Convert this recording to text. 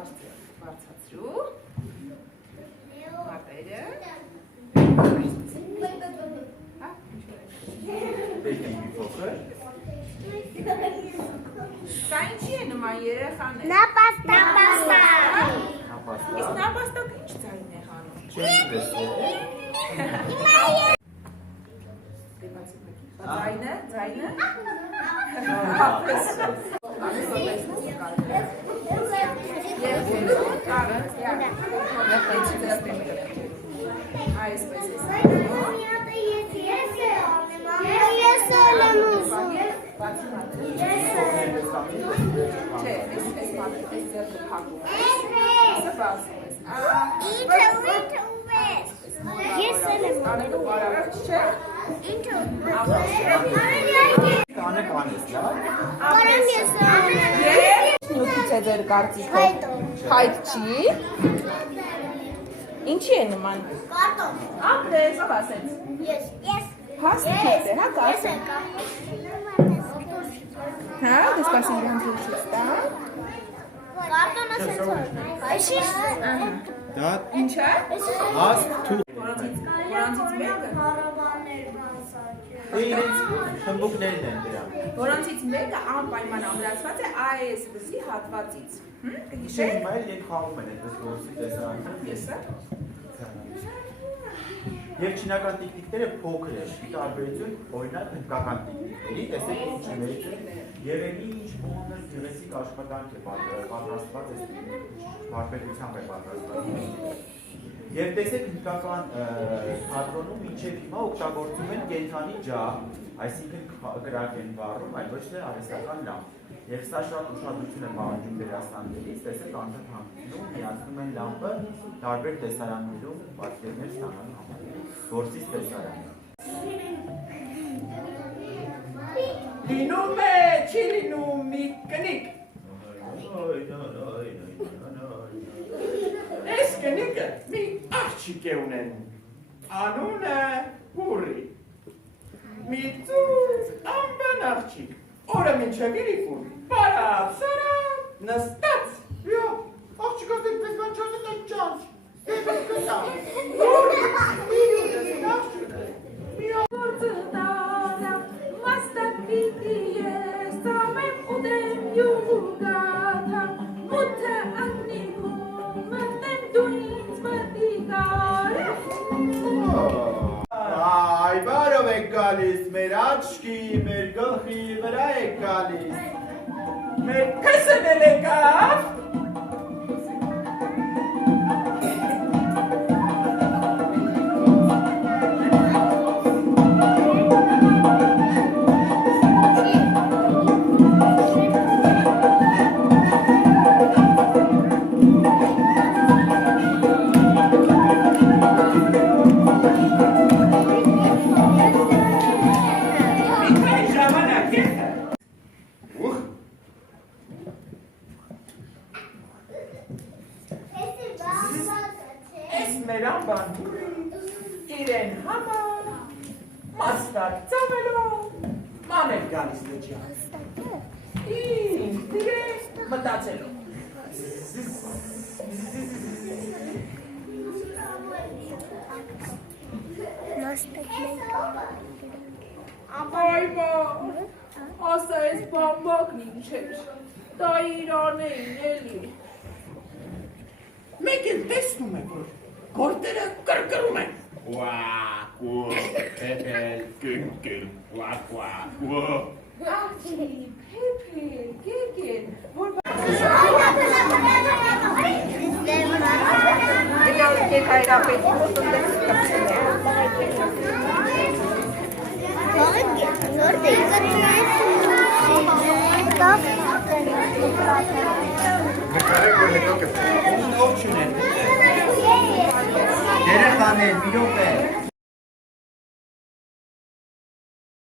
աչքերը բարձրացրու։ Մատերը։ Սա ինչի է նման երեխաներ։ Նապաստակ։ Իսկ նապաստակը ինչ ձայն է հանում։ Չեմ տեսել։ Ձայնը։ Այսպես է։ Չէ, այս ձեռքը փակում ես։ Սա բացում ես։ Ես էլ եմ Անելու բարավեջ չէ։ Կանը կանես, լավ։ Կարան ես Նյութից է ձեր կարծիքը։ Հայտ չի։ Ինչի է նման։ Կարտոն։ Ապրես, ով ասեց։ Ես Փաստիք է, հա, կարծիք։ Հա, դեսպասի իրանց ստա։ Կարտոնը սենցոր։ Այսիշ։ Դա Ինչ է։ հաստ թու։ Որոնցից մեկը։ Իրենց խմբուկներն են դրա։ Որոնցից մեկը անպայման ամրացված է այս վզի հատվածից։ Կհիշեք։ Հիմա էլ են խաղում են այդպես որսի տեսարանը։ Եսը։ Եվ չինական տիկնիկները փոքր են, ի տարբերություն օրինակ հնդկական տիկնիկների, տեսեք ինչի մեջ երևի ինչ ոնց գեղեցիկ աշխատանք է պատրաստված այս վարպետությամբ է պատրաստված։ Եվ տեսեք հնդկական թատրոնում մինչև հիմա օգտագործում են կենդանի ջահ, այսինքն կրակ են վառում, այլ ոչ թե արհեստական լամբ։ Եվ սա շատ ուշադրություն է պահանջում դերասաններից, տեսեք անդադ հանգստում միացնում են լամպը տարբեր տեսարաններում պատկերներ ստանալու համար։ Որսից տեսարանը։ Լինում է, չի լինում մի կնիկ։ Այս կնիկը մի աղջիկ է ունենում։ Անունը Հուրի։ Մի ծուծ ամբան աղջիկ։ Օրը մինչև իրիկուն, բարավ, սարավ, նստած։ Յո, աղջիկը դեպպես բան չասը տեք ճանչ, դեպպես կտա։ Գործտանա, մաստապիտի ես, ամեմ ուդեմ յուգատա, մութը անգնիքում, մտեմ դու ինձ մտիկար։ Այ, բարով եք գալիս, մեր աչքի, մեր գլխի վրա եք գալիս։ Մեր քսն էլ եկավ։ Իրեն համար, մաստակ ծավելով, մանել գալիս լջյա։ Ինձ դիրես մտացելով։ Այ բա, ասա ես բամբակն ինչ էր, դա իրան էին էլի։ Մեկ էլ տեսնում է, որ գործերը կրկրում են։ Wow, wow, pepel, gürgür, wow, wow, wow. Փեփել, գերգեր, որ Դե հայրապետ ոստոտես կապսել է։ Նորդի Երեխաներ, մի րոպե։